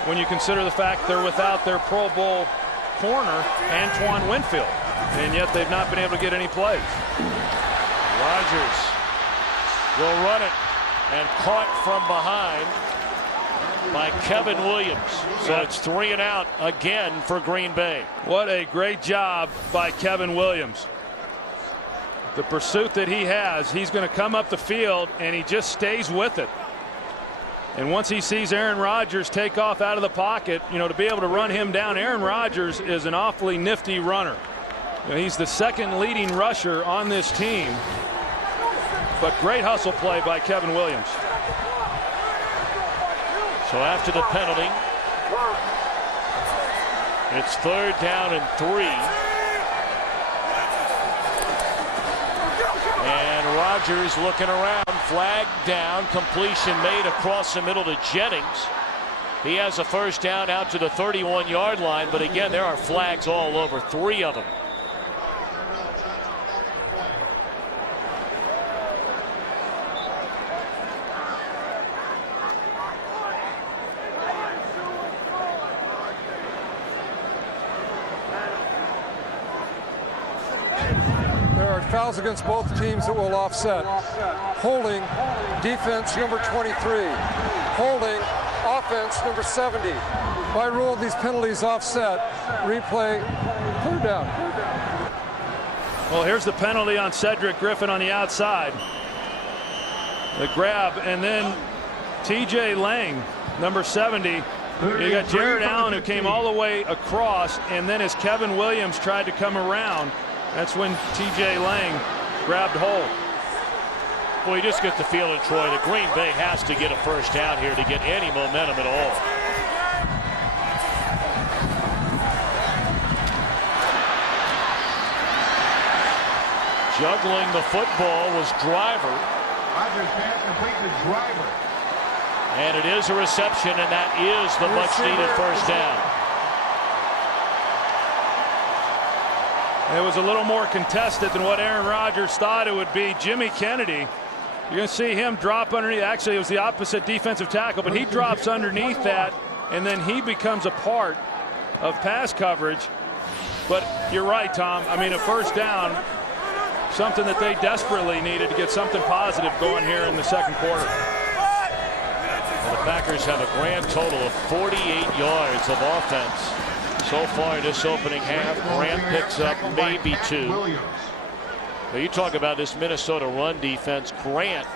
when you consider the fact they're without their Pro Bowl corner, Antoine Winfield, and yet they've not been able to get any plays. Rodgers will run it, and caught from behind by Kevin Williams. So it's 3 and out again for Green Bay. What a great job by Kevin Williams. The pursuit that he has, he's going to come up the field and he just stays with it. And once he sees Aaron Rodgers take off out of the pocket, you know, to be able to run him down, Aaron Rodgers is an awfully nifty runner. You know, he's the second leading rusher on this team. But great hustle play by Kevin Williams. So after the penalty, it's 3rd down and 3. And Rodgers looking around, flag down, completion made across the middle to Jennings. He has a first down out to the 31-yard line, but again, there are flags all over, 3 of them. Fouls against both teams that will offset. Holding, defense number 23. Holding, offense number 70. By rule, these penalties offset. Replay, 3rd down. Well, here's the penalty on Cedric Griffin on the outside. The grab, and then TJ Lang, number 70. You got Jared Allen, who came all the way across, and then as Kevin Williams tried to come around, that's when TJ Lang grabbed hold. Well, you just get the feeling, Troy, that Green Bay has to get a first down here to get any momentum at all. Juggling the football was Driver. Rodgers pass complete to Driver. And it is a reception, and that is the much-needed first down. It was a little more contested than what Aaron Rodgers thought it would be. Jimmy Kennedy, you're going to see him drop underneath. Actually, it was the opposite defensive tackle, but he drops underneath that, and then he becomes a part of pass coverage. But you're right, Tom. I mean, a first down, something that they desperately needed to get something positive going here in the second quarter. Well, the Packers have a grand total of 48 yards of offense so far in this opening half. Grant picks up maybe 2. Now you talk about this Minnesota run defense. Grant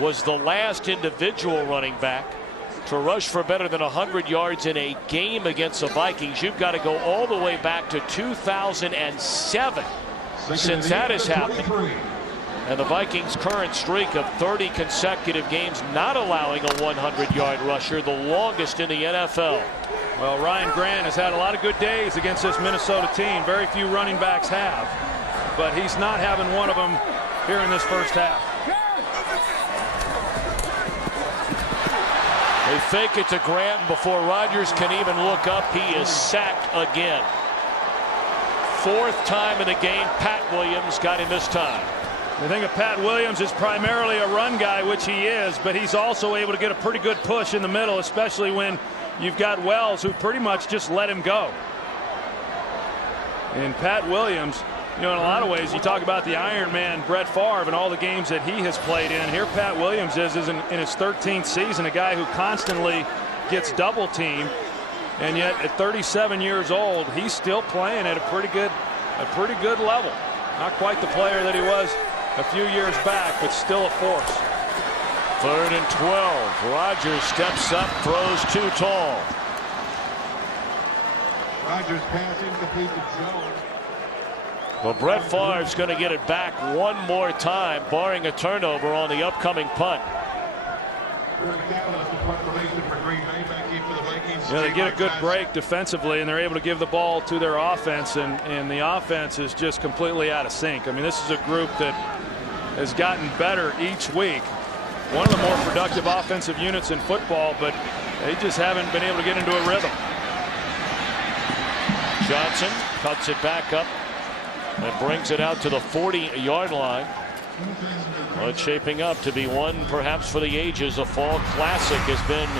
was the last individual running back to rush for better than 100 yards in a game against the Vikings. You've got to go all the way back to 2007 since that has happened. And the Vikings' current streak of 30 consecutive games not allowing a 100-yard rusher, the longest in the NFL. Well, Ryan Grant has had a lot of good days against this Minnesota team. Very few running backs have. But he's not having one of them here in this first half. They fake it to Grant, and before Rodgers can even look up, he is sacked again. 4th time in the game. Pat Williams got him this time. The thing of Pat Williams is primarily a run guy, which he is, but he's also able to get a pretty good push in the middle, especially when you've got Wells, who pretty much just let him go. And Pat Williams, you know, in a lot of ways, you talk about the Iron Man, Brett Favre, and all the games that he has played in. Here Pat Williams is in his 13th season, a guy who constantly gets double teamed. And yet at 37 years old, he's still playing at a pretty good level. Not quite the player that he was a few years back, but still a force. 3rd and 12. Rodgers steps up, throws too tall. Rodgers pass incomplete to Jones. Well, Brett Favre's going to get it back one more time, barring a turnover on the upcoming punt. Yeah, they get a good break defensively, and they're able to give the ball to their offense, and the offense is just completely out of sync. I mean, this is a group that has gotten better each week. One of the more productive offensive units in football, but they just haven't been able to get into a rhythm. Johnson cuts it back up and brings it out to the 40-yard line. Well, it's shaping up to be one perhaps for the ages. A fall classic has been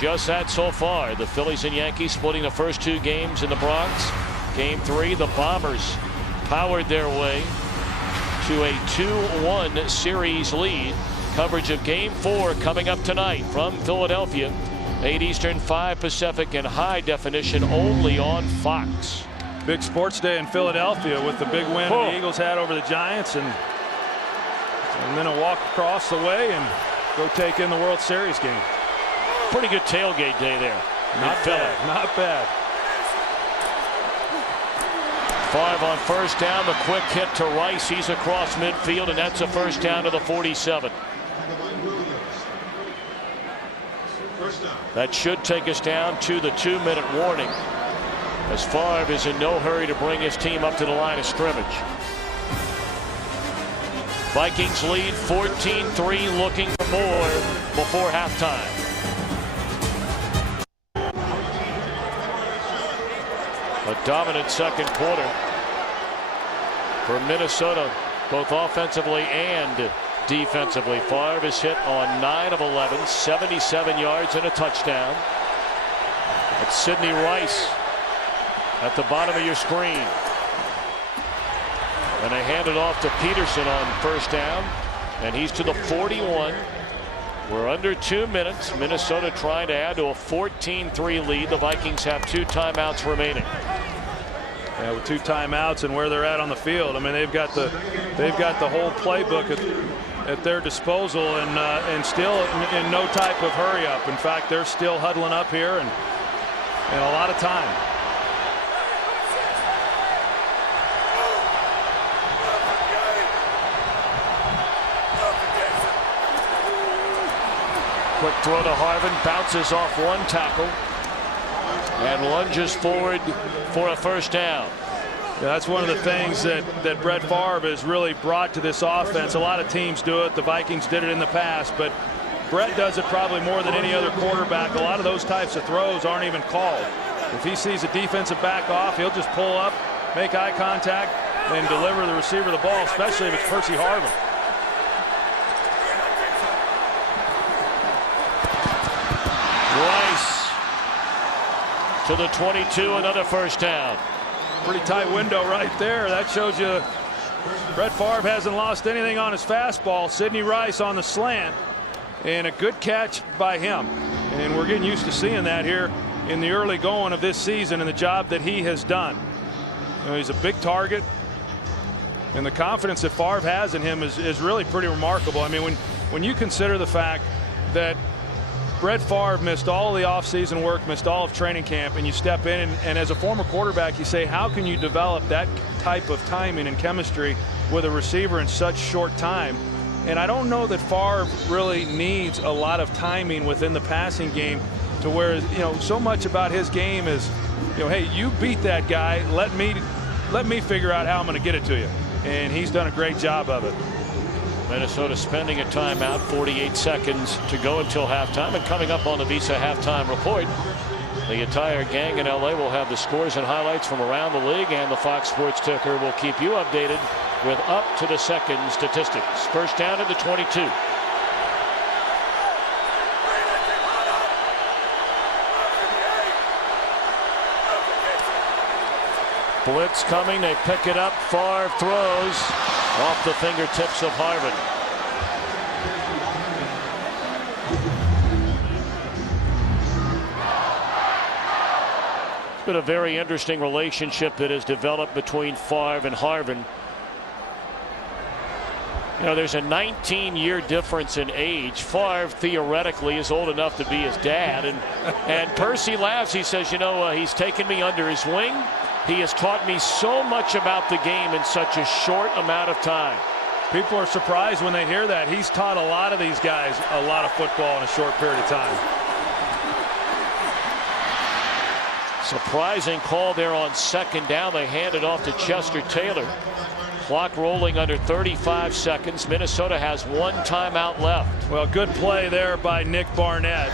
just that so far. The Phillies and Yankees splitting the first 2 games in the Bronx. Game 3, the Bombers powered their way to a 2-1 series lead. Coverage of Game 4 coming up tonight from Philadelphia. 8 Eastern, 5 Pacific, and high definition only on Fox. Big sports day in Philadelphia with the big win the Eagles had over the Giants, and then a walk across the way and go take in the World Series game. Pretty good tailgate day there. Not bad. Not bad. Favre on first down. The quick hit to Rice. He's across midfield, and that's a first down to the 47. That should take us down to the 2-minute warning, as Favre is in no hurry to bring his team up to the line of scrimmage. Vikings lead 14-3, looking for more before halftime. A dominant second quarter for Minnesota, both offensively and defensively. Favre is hit on 9 of 11, 77 yards and a touchdown. It's Sidney Rice at the bottom of your screen. And they hand it off to Peterson on first down, and he's to the 41. We're under 2 minutes. Minnesota trying to add to a 14-3 lead. The Vikings have 2 timeouts remaining. Yeah, with 2 timeouts and where they're at on the field, I mean, they've got the whole playbook at their disposal, and still in no type of hurry up. In fact, they're still huddling up here and a lot of time. Quick throw to Harvin, bounces off one tackle and lunges forward for a first down. Yeah, that's one of the things that Brett Favre has really brought to this offense. A lot of teams do it. The Vikings did it in the past, but Brett does it probably more than any other quarterback. A lot of those types of throws aren't even called. If he sees a defensive back off, he'll just pull up, make eye contact, and deliver the receiver the ball, especially if it's Percy Harvin. Rice to the 22, another first down. Pretty tight window right there. That shows you Brett Favre hasn't lost anything on his fastball. Sidney Rice on the slant, and a good catch by him. And we're getting used to seeing that here in the early going of this season and the job that he has done. You know, he's a big target, and the confidence that Favre has in him is really pretty remarkable. I mean, when you consider the fact that Brett Favre missed all of the offseason work, missed all of training camp, and you step in and as a former quarterback, you say, how can you develop that type of timing and chemistry with a receiver in such short time? And I don't know that Favre really needs a lot of timing within the passing game, to where, you know, so much about his game is, you know, hey, you beat that guy, let me figure out how I'm going to get it to you. And he's done a great job of it. Minnesota spending a timeout, 48 seconds to go until halftime. And coming up on the Visa halftime report, the entire gang in LA will have the scores and highlights from around the league, and the Fox Sports Ticker will keep you updated with up to the second statistics. First down at the 22. Blitz coming, they pick it up. Favre throws off the fingertips of Harvin. It's been a very interesting relationship that has developed between Favre and Harvin. You know, there's a 19-year difference in age. Favre theoretically is old enough to be his dad, and Percy laughs. He says, you know, he's taken me under his wing. He has taught me so much about the game in such a short amount of time. People are surprised when they hear that. He's taught a lot of these guys a lot of football in a short period of time. Surprising call there on second down. They hand it off to Chester Taylor. Clock rolling under 35 seconds. Minnesota has one timeout left. Well, good play there by Nick Barnett.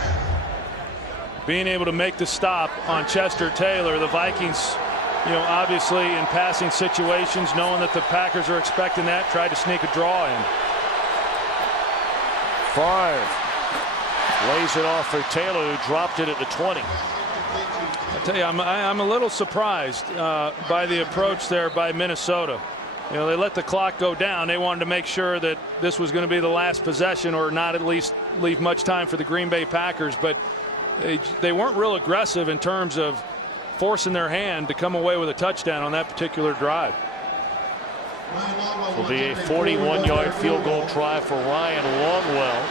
Being able to make the stop on Chester Taylor. The Vikings, you know, obviously in passing situations, knowing that the Packers are expecting that, tried to sneak a draw in. Favre lays it off for Taylor, who dropped it at the 20. I tell you, I'm a little surprised by the approach there by Minnesota. You know, they let the clock go down. They wanted to make sure that this was going to be the last possession, or not at least leave much time for the Green Bay Packers. But they weren't real aggressive in terms of forcing their hand to come away with a touchdown on that particular drive. It will be a 41-yard field goal try for Ryan Longwell.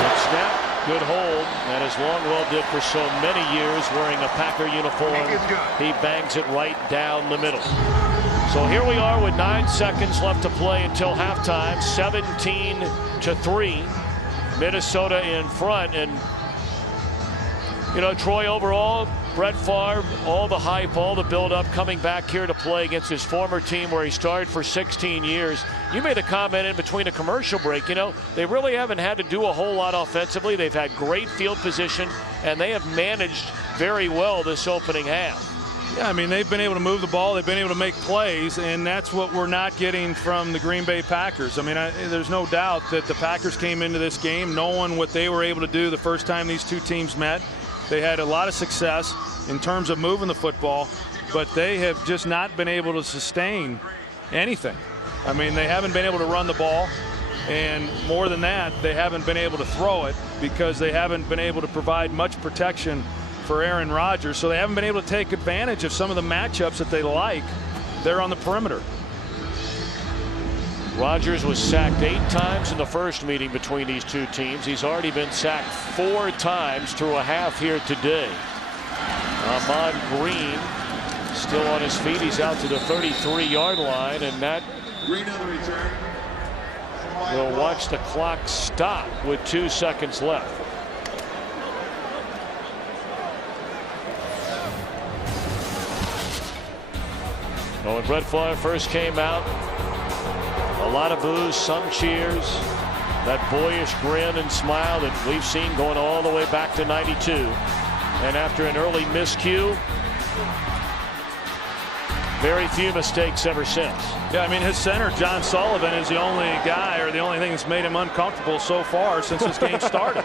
Good snap, good hold, and as Longwell did for so many years, wearing a Packer uniform, he bangs it right down the middle. So here we are with 9 seconds left to play until halftime. 17-3. Minnesota in front. And you know, Troy, overall, Brett Favre, all the hype, all the build-up, coming back here to play against his former team where he started for 16 years. You made a comment in between a commercial break. You know, they really haven't had to do a whole lot offensively. They've had great field position, and they have managed very well this opening half. Yeah, I mean, they've been able to move the ball. They've been able to make plays, and that's what we're not getting from the Green Bay Packers. I mean, there's no doubt that the Packers came into this game knowing what they were able to do the first time these two teams met. They had a lot of success in terms of moving the football, but they have just not been able to sustain anything. I mean, they haven't been able to run the ball, and more than that, they haven't been able to throw it because they haven't been able to provide much protection for Aaron Rodgers. So they haven't been able to take advantage of some of the matchups that they like there on the perimeter. Rodgers was sacked 8 times in the first meeting between these two teams. He's already been sacked 4 times through a half here today. Ahman Green still on his feet. He's out to the 33-yard line, and that will watch the clock stop with 2 seconds left. Well, when Brett Favre first came out, a lot of boos, some cheers, that boyish grin and smile that we've seen going all the way back to '92. And after an early miscue, Very few mistakes ever since. Yeah, I mean, his center, John Sullivan, is the only guy or the only thing that's made him uncomfortable so far since this game started.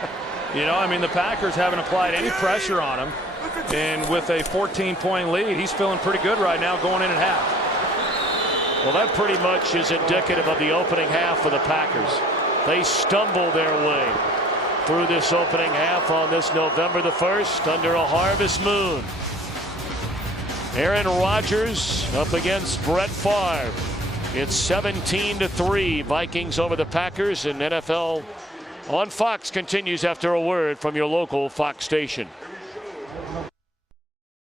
You know, I mean, the Packers haven't applied any pressure on him. And with a 14-point lead, he's feeling pretty good right now going in at half. Well, that pretty much is indicative of the opening half for the Packers. They stumble their way through this opening half on this November the 1st under a harvest moon. Aaron Rodgers up against Brett Favre. It's 17-3 Vikings over the Packers, and NFL on Fox continues after a word from your local Fox station.